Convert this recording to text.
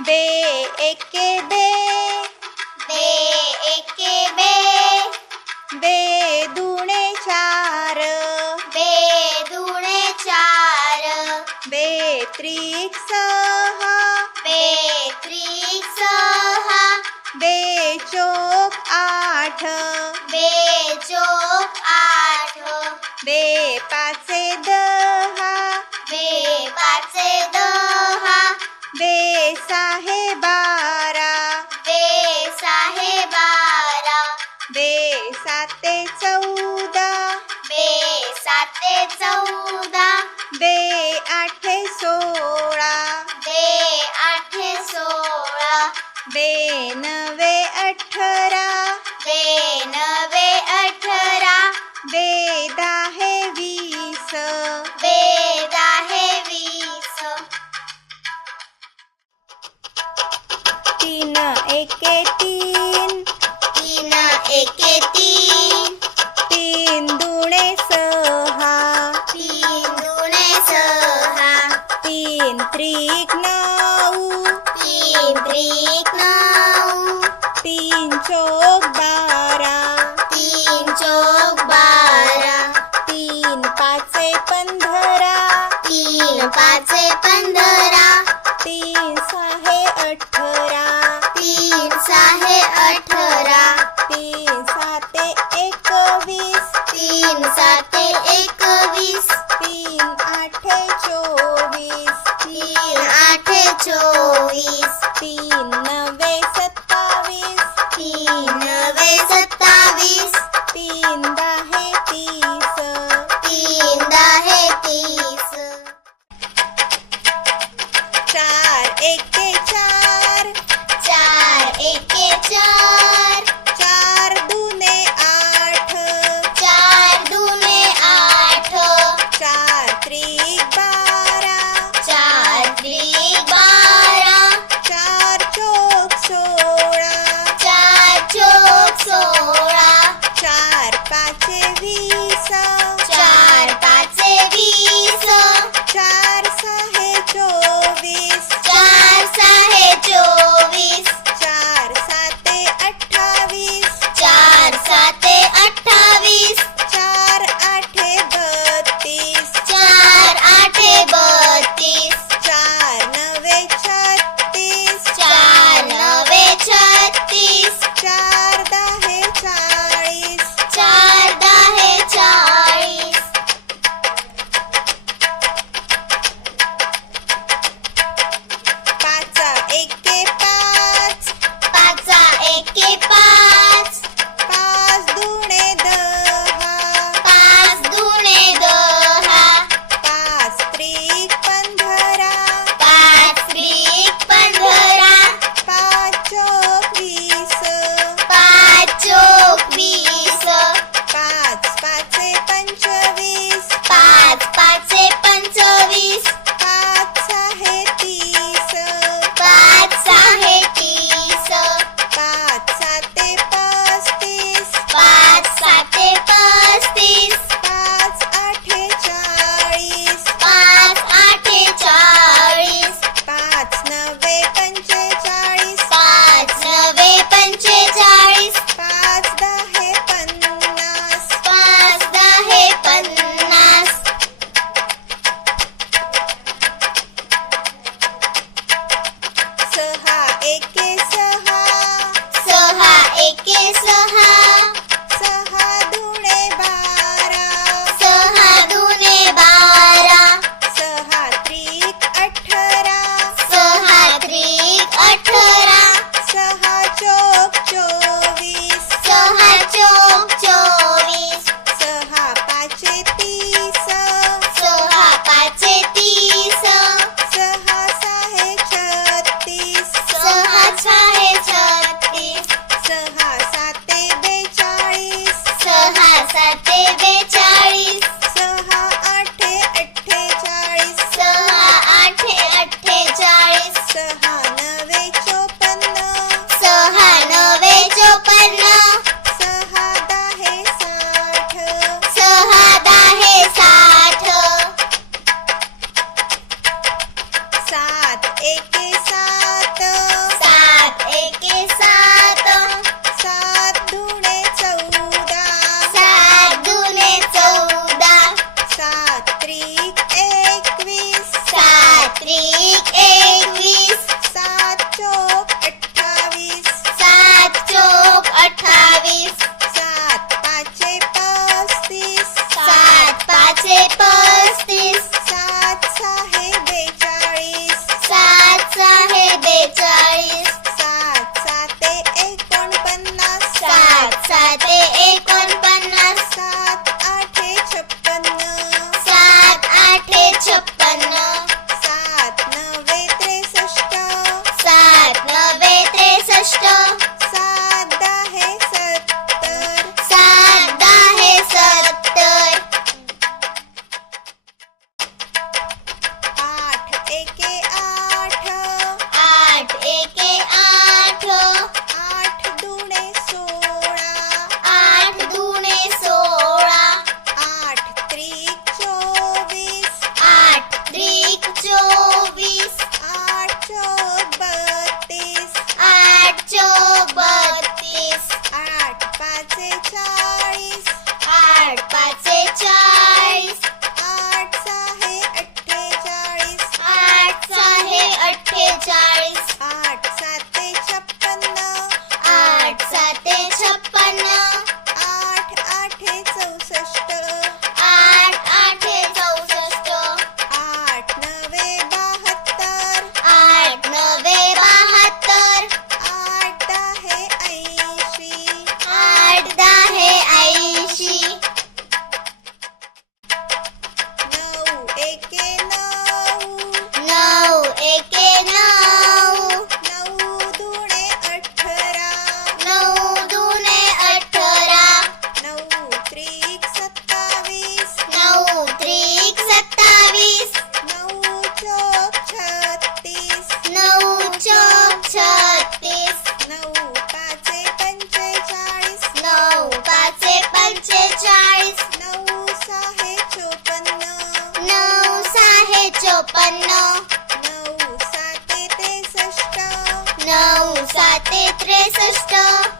बे एक बे बे एक बे बे दूने चार। बे दूने चार। बे त्रिक सहा। बे त्रिक सहा। बे चोक आठ। बे चोक आठ। बे पाँच दस साहे बारा बेसा हे बारा बेसा ते चौदा। बे सात ते बे आठे सोळा। बे आठ सोळा। बे नवे अठरा। बे in the eight नऊ साते